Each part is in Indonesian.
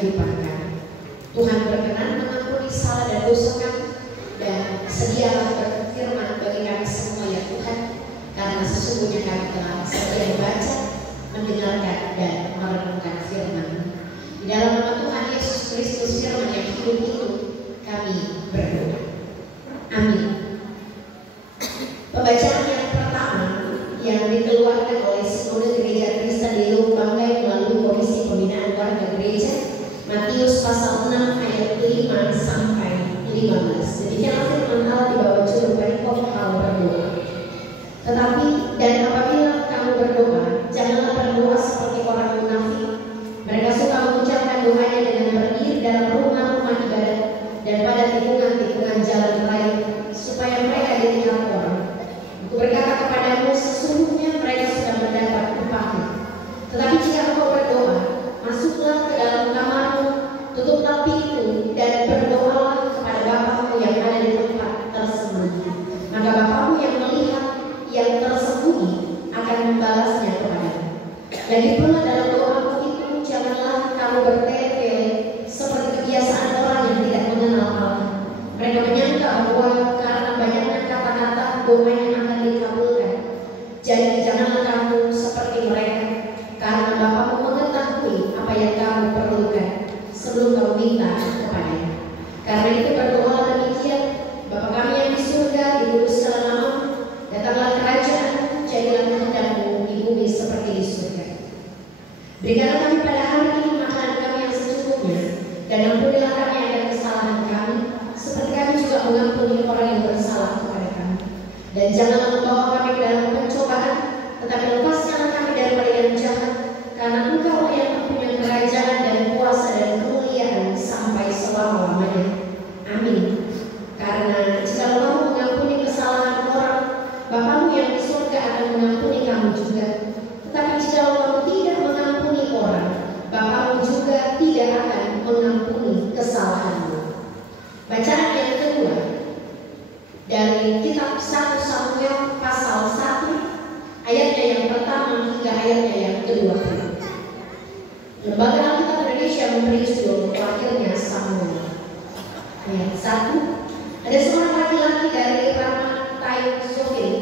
kehidupan kami. Tuhan berkenan mengampuni salah dan dosa kami, dan sedialah berfirman bagi kami semua ya Tuhan, karena sesungguhnya kami telah setia membaca, mendengarkan, dan merenungkan firman. Di dalam nama Tuhan Yesus Kristus firman yang hidup itu kami berdoa. Amin. Pembacaan yang pertama yang dikeluarkan oleh Sinode Gereja Kristen di Lubuk Banggai melalui Komisi Pembinaan Warga Gereja, Matius pasal 6 ayat 5 sampai 15. Demikianlah firman Allah di bawah judul perikop hal berdoa. Tetapi dan apabila kamu berdoa, janganlah berdoa seperti orang munafik. Mereka suka mengucapkan doanya dengan berdiri dalam rumah-rumah ibadat dan pada tikungan-tikungan jalan raya, supaya mereka dilihat orang. Aku berkata kepadamu, sesungguhnya mereka sudah mendapat upahnya. Tetapi jika engkau berdoa, masuklah ke dalam kamarmu, tutuplah pintu, dan berdoalah kepada Bapamu yang ada di tempat tersembunyi. Maka Bapamu yang melihat yang tersembunyi akan membalasnya kepadamu. Lagi pula dalam doamu itu, janganlah kamu bertele-tele seperti kebiasaan orang yang tidak mengenal Allah. Mereka menyangka bahwa karena banyaknya kata-kata doanya akan dikabulkan. Jadi janganlah kamu seperti mereka, karena Bapamu mengetahui apa yang kamu perlukan sebelum kamu minta kepadanya. Karena itu berdoalah demikian: Bapa kami yang di surga, dikuduskanlah namamu, datanglah kerajaan-Mu, jadilah kehendak-Mu di bumi seperti di surga. Berikanlah kami pada hari ini makanan kami yang secukupnya, dan ampunilah kami akan kesalahan kami, seperti kami juga mengampuni orang yang bersalah kepada kami. Dan janganlah membawa kami ke dalam pencobaan, tetapi lepaskanlah kami daripada yang jahat, karena Engkau yang mempunyai kerajaan dan kuasa dan kemuliaan sampai selama-lamanya. Amin. Karena jika kamu mengampuni kesalahan orang, Bapamu yang di surga akan mengampuni kamu juga. Tetapi jika kamu tidak mengampuni orang, Bapamu juga tidak akan mengampuni kesalahanmu. Bacaan yang kedua dari kitab 1 Samuel pasal 1 ayatnya yang pertama hingga ayatnya yang kedua. Lembaga Alkitab Indonesia memberi judul Lahirnya Samuel. Ayat 1. Ada seorang laki-laki dari Ramat Sofim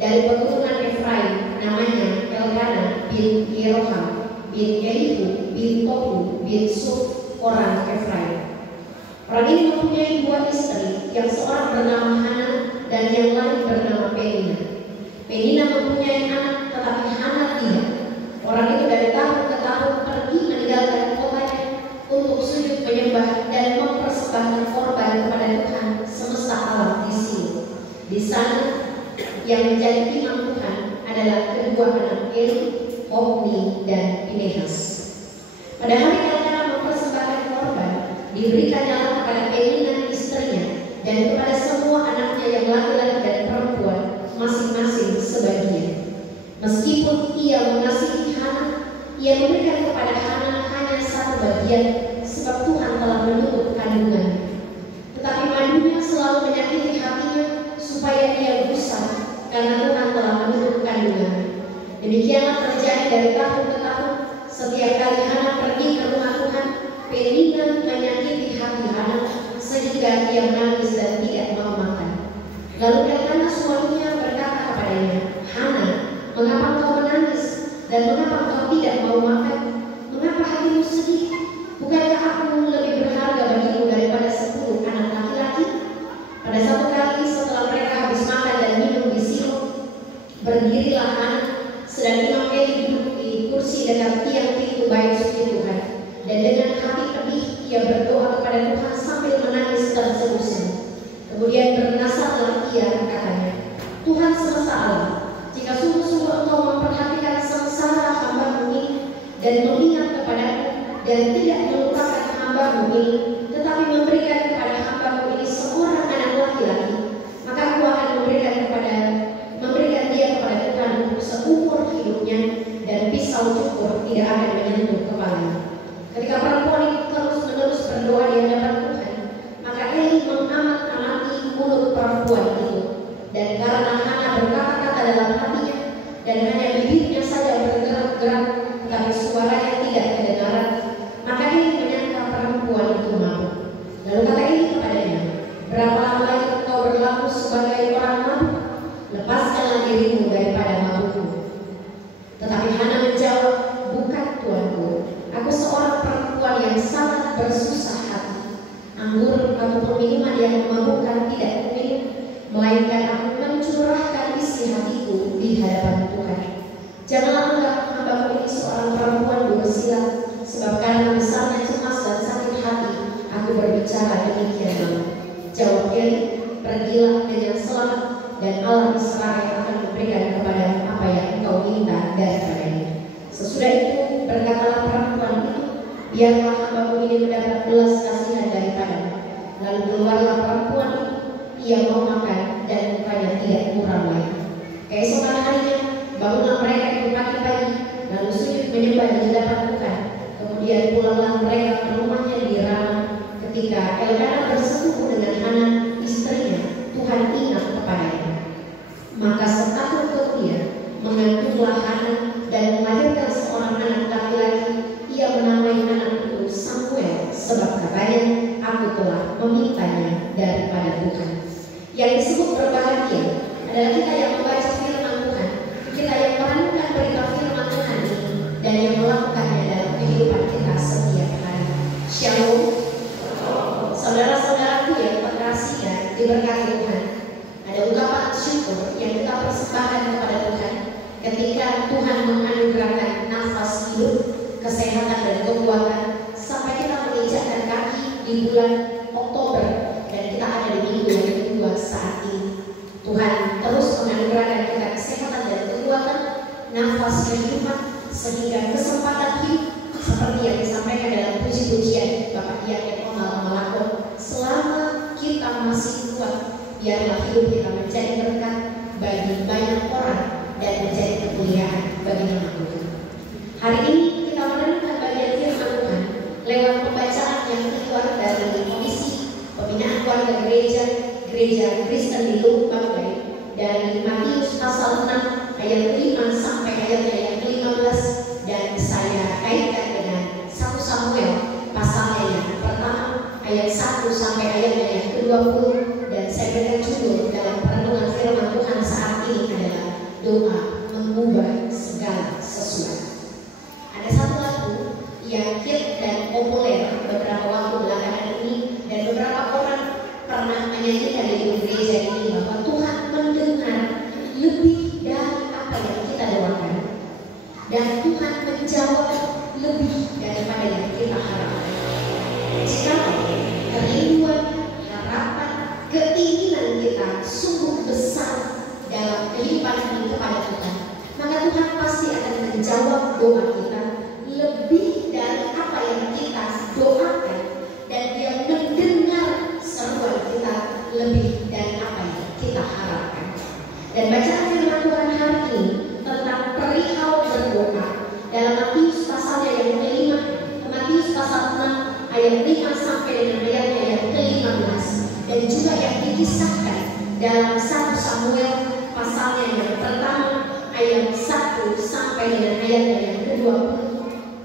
dari pegunungan Efraim, namanya Elkana bin Yeroham bin Elihu bin Tohu bin Suf, orang Efraim. Orang ini mempunyai dua istri, yang seorang bernama Hana dan yang lain bernama Penina. Penina mempunyai anak, tetapi Hana tidak. Orang itu dari tahun ke tahun pergi meninggalkan kotanya untuk sujud menyembah dan mempersembahkan korban kepada Tuhan semesta alam di Silo. Di sana yang menjadi imam Tuhan adalah kedua anak Eli, Hofni dan Pinehas. Pada hari Elkana mempersembahkan korban, diberikannya kepada Penina istrinya dan kepada semua anaknya yang laki-laki dan perempuan masing-masing sebagian. Meskipun ia mengasihi Hana, ia memberikan kepada Hana hanya satu bagian, sebab Tuhan telah menutup kandungannya. Tetapi madunya selalu menyakiti hatinya, supaya ia gusar, karena Tuhan telah menutup kandungannya. Demikianlah terjadi dari tahun ke tahun. Setiap kali Hana pergi ke rumah Tuhan, Penina menyakiti hati Hana sehingga ia menangis dan tidak mau makan. Lalu Elkana suaminya berkata kepadanya, Hana, mengapa engkau menangis dan mengapa engkau tidak mau makan? Mengapa hatimu sedih? Bukankah aku lebih berharga bagimu daripada 10 anak laki-laki? Pada satu kali setelah mereka habis makan dan minum di Silo, berdirilah Hana, sedang imam Eli duduk di kursi dekat tiang pintu bait suci Tuhan. Dan dengan hati pedih ia berdoa kepada Tuhan sambil menangis terseduh-seduh. Kemudian bernasarlah ia, katanya, Tuhan semesta alam, jika sungguh-sungguh engkau memperhatikan sengsara hamba-Mu ini dan mengingat kepadaku dan tidak melupakan hamba-Mu ini, tetapi memberikan kepada hamba-Mu ini seorang anak laki-laki, maka aku akan memberikan dia kepada Tuhan untuk seumur hidupnya, dan pisau cukur tidak akan menyentuh kepalanya. Ketika perempuan itu terus-menerus berdoa di hadapan Tuhan, maka Eli mengamat-amati mulut perempuan itu, dan karena Hana berkata-kata dalam hatinya dan hanya bibirnya saja bergerak-gerak, tetapi suaranya tidak kedengaran, maka Eli menyangka bersusah hati. Anggur ataupun minuman yang memabukkan tidak kuminum, melainkan aku mencurahkan isi hatiku di hadapan Tuhan. Janganlah anggap hambamu ini seorang perempuan durhaka, sebab karena besarnya cemas dan sakit hati, aku berbicara demikian malam. Jawab dia, pergilah dengan selamat, dan Allah Israel akan memberikan kepada apa yang engkau minta daripadanya. Sesudah itu berkatalah perempuan itu, biarlah hambamu ini mendapat belas kasihan daripadamu. Lalu keluarlah perempuan itu, ia mau makan dan mukanya tidak muram lagi. Keesokan harinya bangunlah mereka itu pagi-pagi, lalu sujud menyembah di hadapan Tuhan. Kemudian pulanglah mereka ke rumahnya di Rama. Ketika Elkana bersetubuh dengan Hana istrinya, Tuhan ingat kepadanya. Maka setahun kemudian mengandunglah Hana dan melahirkan seorang anak laki-laki. Ia menamai anak itu Samuel, sebab katanya, aku telah memintanya daripada Tuhan. Yang disebut berbahagia adalah kita yang membaca firman Tuhan, kita yang merenungkan berita firman Tuhan ini, dan yang melakukannya dalam kehidupan kita setiap hari. Shalom. Saudara-saudaraku yang terkasih dan diberkati Tuhan, ada ungkapan syukur yang kita persembahkan kepada Tuhan ketika Tuhan menganugerahkan nafas hidup, kesehatan dan kekuatan sampai kita menginjakkan kaki di bulan Oktober dan kita ada di minggu yang kedua saat ini. Tuhan terus menganugerahkan kita kesehatan dan kekuatan, nafas kehidupan, sehingga kesempatan hidup seperti yang disampaikan dalam puji-pujian Bapak Yakin Omal Malakon, selama kita masih kuat, biarlah hidup kita menjadi berkat bagi banyak orang dan menjadi kemuliaan bagi nama Tuhan. Hari ini kita merenungkan bagian firman Tuhan lewat pembacaan yang keluar dari Komisi Pembinaan Keluarga Gereja Kristen di Lubuk Banggai, dari Matius pasal 6 ayat 5 sampai ayatnya yang ke-15, dan saya kaitkan dengan 1 Samuel pasalnya yang pertama ayat 1 sampai ayatnya yang ke-20, dan saya berikan judul dalam perenungan firman Tuhan saat ini adalah doa mengubah segala sesuatu. Ada satu lagu yang hit dan populer beberapa waktu belakangan ini, dan beberapa orang pernah menyanyikan di gereja ini bahwa Tuhan mendengar lebih dari apa yang kita doakan, dan Tuhan menjawab lebih daripada yang kita harapkan. Jika kerinduan, harapan, keinginan kita sungguh besar dalam kehidupan ini kepada Tuhan, maka Tuhan pasti akan menjawab doa kita lebih dari apa yang kita doakan, dan Dia mendengar seruan kita lebih dari apa yang kita harapkan. Dan bacaan firman Tuhan hari ini tentang perihal berdoa dalam Matius pasalnya yang ke-5, Matius pasal 6 ayat 5 sampai dengan ayatnya yang ke-15, dan juga yang dikisahkan dalam 1 Samuel pasalnya yang pertama ayat 1 sampai dengan ayatnya yang ke-20.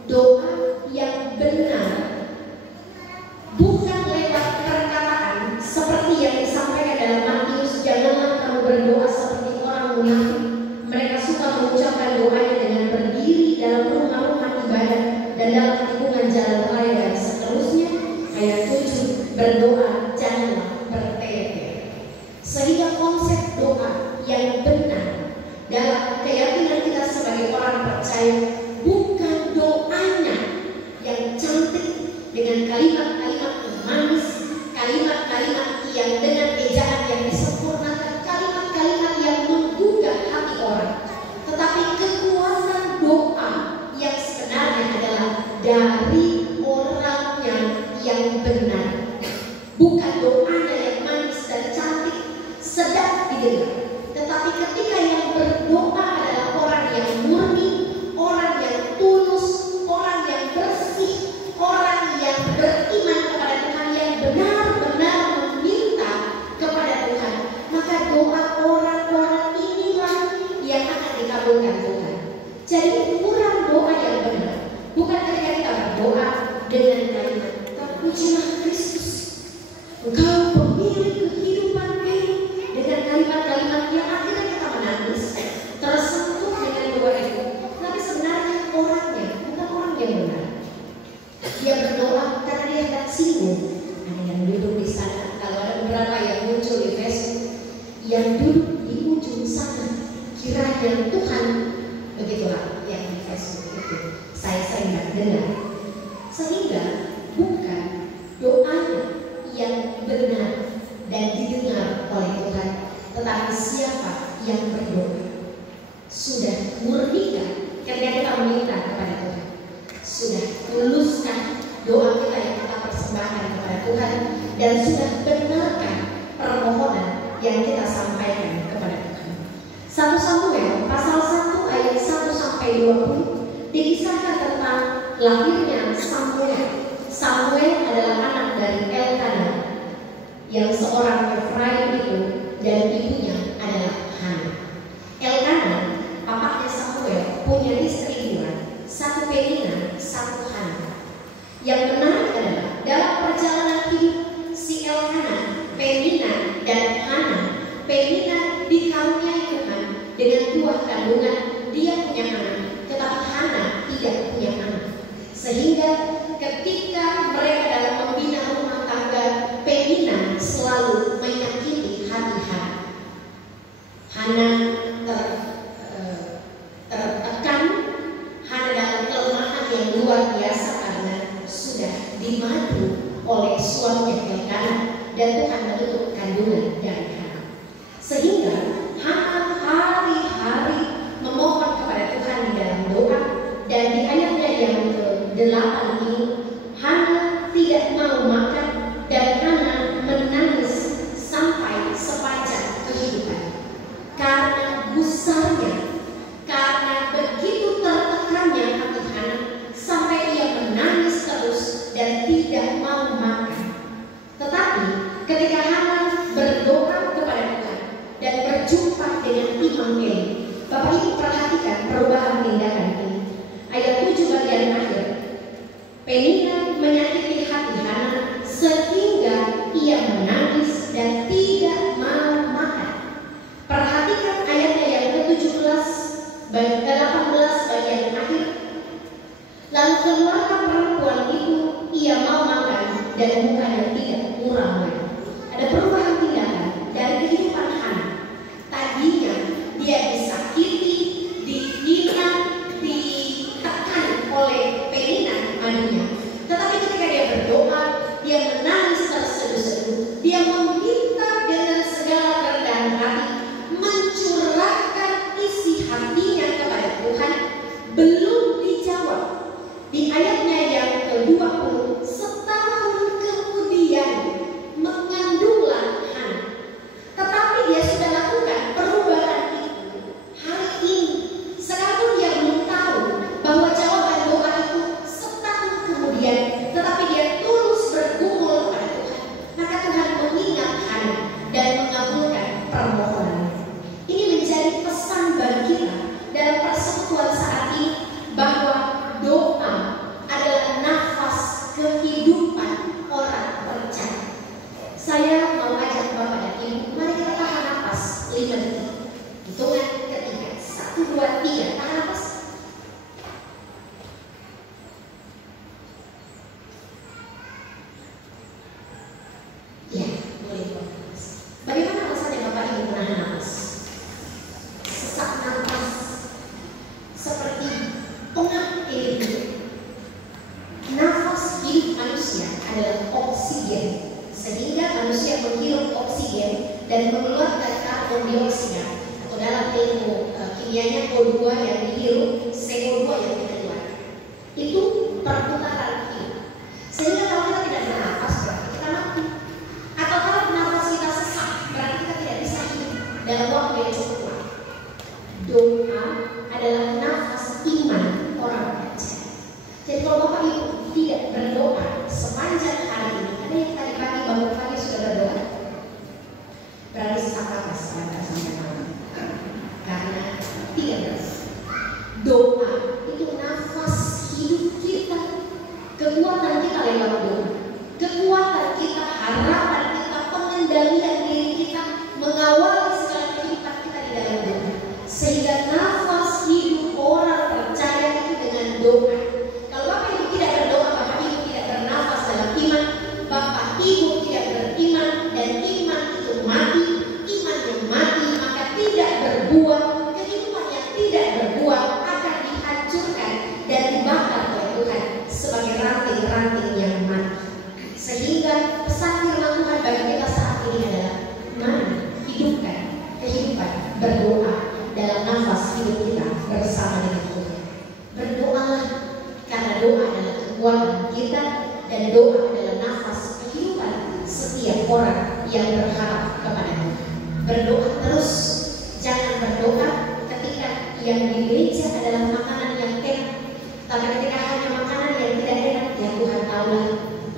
Doa yang benar bukan lewat perkataan seperti yang disampaikan dalam Matius. Janganlah kamu berdoa seperti orang munafik. Mereka suka mengucapkan doanya dengan berdiri dalam rumah-rumah ibadah dan dalam tikungan jalan raya dan seterusnya. Ayat 7, berdoa janganlah bertele-tele. Sehingga konsep doa yang benar dalam keyakinan kita sebagai orang percaya bukan doanya yang cantik dengan kalimat-kalimat yang manis, kalimat-kalimat yang dengan ejaan yang disempurnakan, kalimat-kalimat yang menggugah hati orang, tetapi kekuatan doa yang sebenarnya adalah dari orangnya yang benar, bukan doanya yang manis dan cantik sedap didengar, tetapi ketika yang berdoa adalah orang yang murni, orang yang tulus, orang yang bersih, orang yang beriman kepada Tuhan, yang benar-benar meminta kepada Tuhan, maka doa orang-orang inilah yang akan dikabulkan Tuhan. Jadi ukuran doa yang benar bukan ketika kita berdoa dengan kalimat terpujilah Kristus, Engkau pemilik kehidupan ini, dengan kalimat-kalimat yang akhirnya kita menangis, tersentuh dengan doa itu, tapi sebenarnya orangnya bukan orang yang benar. Dia berdoa karena dia Facebook, ada yang duduk di sana. Kalau ada beberapa yang muncul di Facebook, yang duduk di ujung sana, kiranya Tuhan, begitulah yang di Facebook itu saya sering dengar. Sehingga bukan doanya yang benar dan didengar oleh Tuhan, tetapi siapa yang berdoa. Sudah murnikah ketika kita meminta kepada Tuhan? Sudah tuluskah doa kita yang kita persembahkan kepada Tuhan? Dan sudah benarkah permohonan yang kita sampaikan kepada Tuhan? 1 Samuel pasal 1 ayat 1 sampai 20 dikisahkan tentang lahirnya Samuel. Samuel adalah anak dari Elkanah yang seorang Efraim itu, dan ibunya adalah Hana. Elkanah, bapaknya Samuel, punya istri dua, satu Penina, satu Hana. Yang menarik adalah dalam perjalanan hidup si Elkanah, Penina, dan Hana. Penina dikaruniai Tuhan dengan buah kandungan, dia punya anak, tetapi Hana tidak punya anak. Sehingga ketika mereka dalam membina rumah tangga, Penina selalu menyakiti hati Hana. Hana tertekan, Hana dalam kelemahan yang luar biasa karena sudah dimadu oleh suaminya Elkanah, dan Tuhan menutup kandungan dari Hana. Sehingga Hana hari-hari memohon kepada Tuhan di dalam doa, dan di ayatnya yang ke-8 ini, Hana tidak mau makan dan Hana menangis sampai sepanjang kehidupan karena gusarnya, karena begitu tertekannya hati Hana sampai ia menangis terus dan tidak mau makan. Tetapi ketika Hana berdoa kepada Tuhan dan berjumpa dengan Imam Eli, Bapak Ibu perhatikan perubahan tindakan ini. Ayat 7 bagian akhir, Penina menyakiti hati Hana sehingga ia menangis dan tidak mau makan. Perhatikan ayatnya yang ke-17 18 bagian akhir. Lalu keluarlah perempuan itu, ia mau makan dan mukanya tidak muram lagi. Ada perubahan tindakan dari kehidupan Hana. Tadinya dia disakiti, dihina, ditekan oleh Penina adiknya. Tetapi ketika dia berdoa, dia menangis terseduh-seduh, dia meminta dengan segala kerendahan hati, mencurahkan isi hatinya kepada Tuhan. Belum dijawab. Di ayatnya yang ke-20, setahun kemudian mengandunglah Hana. Tetapi dia sudah lakukan perubahan itu hari ini. Sekalipun dia belum tahu bahwa jawaban doa itu setahun kemudian, tetapi dia tulus bergumul kepada Tuhan, maka Tuhan mengingat Hana dan mengabulkan permohonan. Ini menjadi pesan bagi kita dalam persekutuan saat ini, bahwa doa adalah nafas kehidupan orang percaya. Saya mau ajak Bapak dan Ibu, mari kita tahan nafas 5 detik. Hitungan ketiga, 1, 2, 3, tahan nafas. Ya, boleh buat nafas. Bagaimana rasanya Bapak Ibu menahan nafas? Sesak nafas seperti pengap ini. Nafas hidup manusia adalah oksigen, sehingga manusia menghirup oksigen dan mengeluarkan karbon dioksida, atau dalam ilmu kimianya O2 yang dihirup, CO2 yang dikeluarkan. Itu perputaran hidup. Sehingga kalau kita tidak bernafas, berarti kita mati. Atau kalau nafas kita sesak, berarti kita tidak bisa hidup dalam waktu yang cukup lama. Doa adalah nafas iman orang percaya. Jadi kalau Bapak Ibu tidak berdoa sepanjang hari ini, ada yang tadi pagi bangun pagi sudah berdoa, berarti sesak nafas sampai malam, karena tidak berdoa itu nafas hidup kita. Dan doa adalah nafas kehidupan setiap orang yang berharap kepada Tuhan. Berdoa terus, jangan berdoa ketika yang di gereja adalah makanan yang enak. Tapi ketika hanya makanan yang tidak enak, ya Tuhan tahulah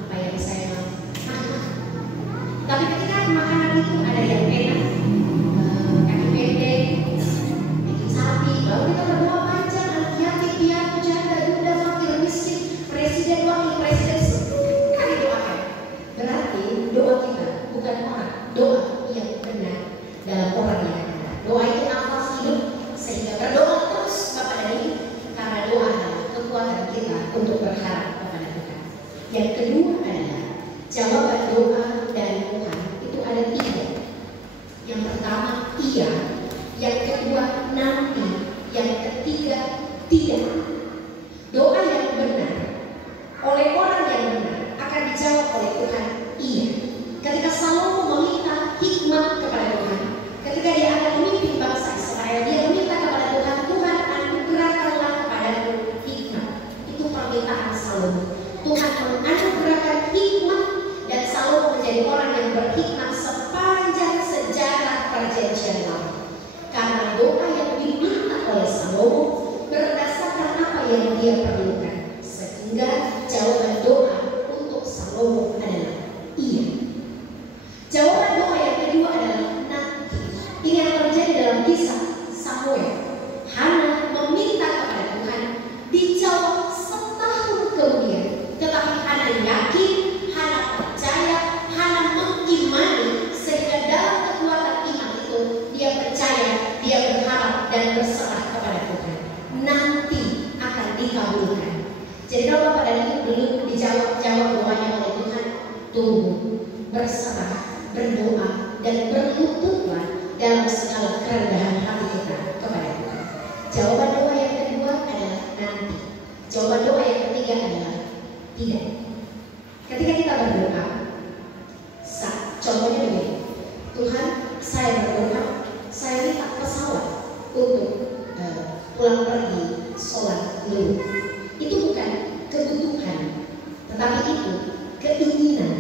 apa yang saya mau. Tapi ketika makanan itu ada yang enak, kaki pendek, daging sapi, baru kita berdoa panjang, anak yatim, piatu, janda, duda, fakir, miskin, presiden, wakil presiden, sekali doakan. Berarti doa kita bukan orang, doa yang benar dalam orang yang ada. Doa itu nafas hidup, sehingga berdoa terus Bapak dan Ibu, karena doa adalah kekuatan kita untuk berharap kepada Tuhan. Yang kedua adalah jawaban doa dari Tuhan itu ada 3. Yang pertama iya, yang kedua nanti, yang ketiga tidak. Doa yang benar oleh orang yang benar akan dijawab oleh Tuhan iya. Ketika Salomo meminta hikmat kepada Tuhan, ketika dia akan memimpin bangsa Israel, dia meminta kepada Tuhan, Tuhan anugerahkanlah kepadaku hikmat. Itu permintaan Salomo. Tuhan menganugerahkan hikmat, dan Salomo menjadi orang yang berhikmat sepanjang sejarah perjanjian lama. Karena doa yang diminta oleh Salomo berdasarkan apa yang dia perlukan, sehingga jawaban doa untuk Salomo adalah iya. Jawaban doa yang kedua adalah nanti. Ini yang terjadi dalam kisah Samuel. Hana meminta kepada Tuhan, dijawab setahun kemudian. Tetapi Hana yakin, Hana percaya, Hana mengimani, sehingga dalam kekuatan iman itu dia percaya, dia berharap dan berserah kepada Tuhan. Nanti akan dikabulkan. Jadi kalau Bapak dan Ibu belum dijawab doanya oleh Tuhan, tunggu, berserah, berdoa, dan berlututlah dalam segala kerendahan hati kita kepada Tuhan. Jawaban doa yang kedua adalah nanti. Jawaban doa yang ketiga adalah tidak. Ketika kita berdoa, contohnya begini, Tuhan, saya berdoa, saya minta pesawat untuk pulang pergi sholat dulu. Itu bukan kebutuhan, tetapi itu keinginan.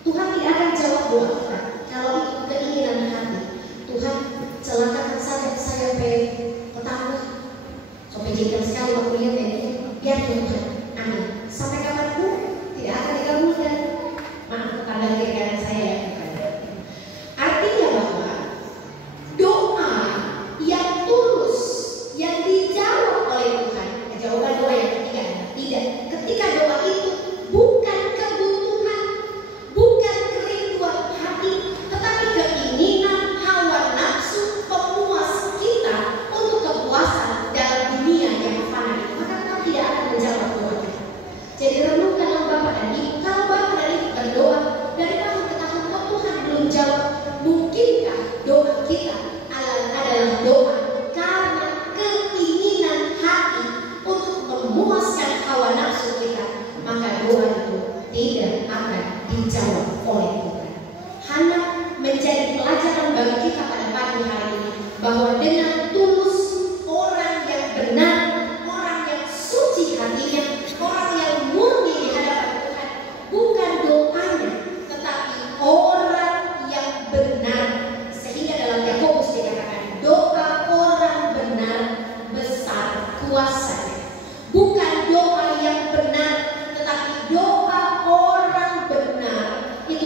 Tuhan tidak akan jawab doa kita kalau itu keinginan hati. Tuhan, celakakan saya petangga. Sopejikkan sekali waktu lihat ini. Biar Tuhan, amin. Sampai kapanpun tidak akan dikabulkan. Maaf, tanda kiri kanan saya ya Tuhan. Artinya bahwa doa yang tulus, yang dijawab oleh Tuhan, jawaban doa yang ketiga adalah tidak. Ketika doa itu bukan kebutuhan, bukan kerinduan hati, tetapi keinginan, hawa nafsu, pemuas kita untuk kepuasan dalam dunia yang fana, maka Tuhan tidak akan menjawab doa kita. Jadi renungkanlah Bapak dan Ibu, kalau Bapak dan Ibu berdoa dari tahun ke tahun, kok Tuhan belum jawab? Mungkinkah doa kita adalah doa karena keinginan hati untuk memuaskan hawa nafsu kita, maka doa itu tidak akan dijawab oleh Tuhan. Hana menjadi pelajaran bagi kita pada pagi hari ini, bahwa dengan tulus orang yang benar, orang yang suci hatinya, orang yang murni di hadapan Tuhan, bukan doanya, tetapi orang yang benar. Sehingga dalam Yakobus dikatakan, doa orang benar besar kuasanya. Bukan doa yang benar, tetapi doa orang benar itu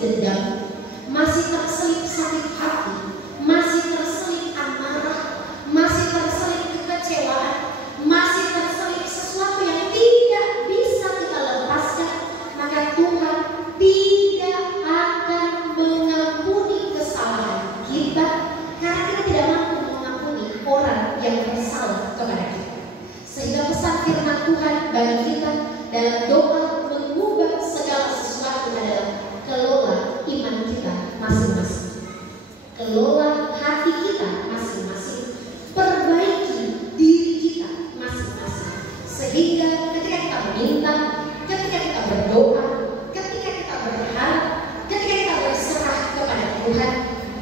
dendam, masih terselip sakit hati, masih terselip amarah, masih terselip kekecewaan, masih terselip sesuatu yang tidak bisa kita lepaskan, maka Tuhan tidak akan mengampuni kesalahan kita, karena kita tidak mampu mengampuni orang yang bersalah kepada kita. Sehingga pesan firman Tuhan bagi kita dalam doa mengubah segala sesuatu adalah kelola iman kita masing-masing, kelola hati kita masing-masing, perbaiki diri kita masing-masing, sehingga ketika kita meminta, ketika kita berdoa, ketika kita berharap, ketika kita berserah kepada Tuhan,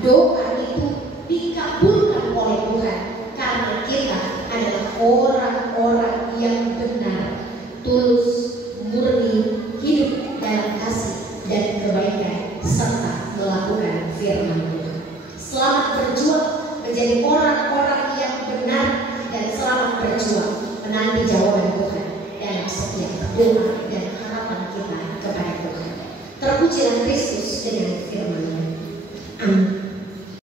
doa itu dikabulkan oleh Tuhan, karena kita adalah orang-orang yang benar, tulus, murni, hidup dalam kasih dan kebaikan, serta melakukan firman Tuhan. Selamat berjuang menjadi orang-orang yang benar, dan selamat berjuang menanti jawaban Tuhan dalam setiap doa dan harapan kita kepada Tuhan. Terpujilah Kristus dengan firman-Nya. Amin.